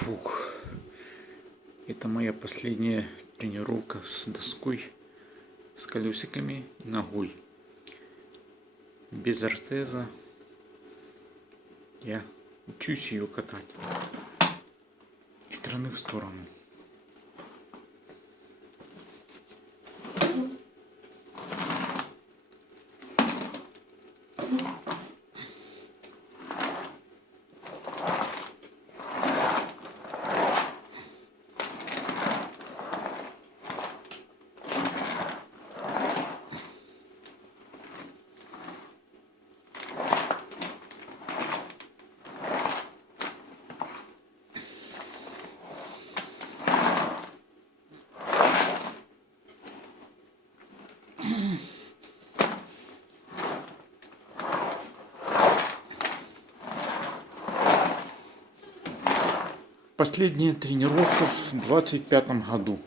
Фух. Это моя последняя тренировка с доской, с колесиками и ногой. Без ортеза. Я учусь ее катать из стороны в сторону. Последняя тренировка в 25-м году.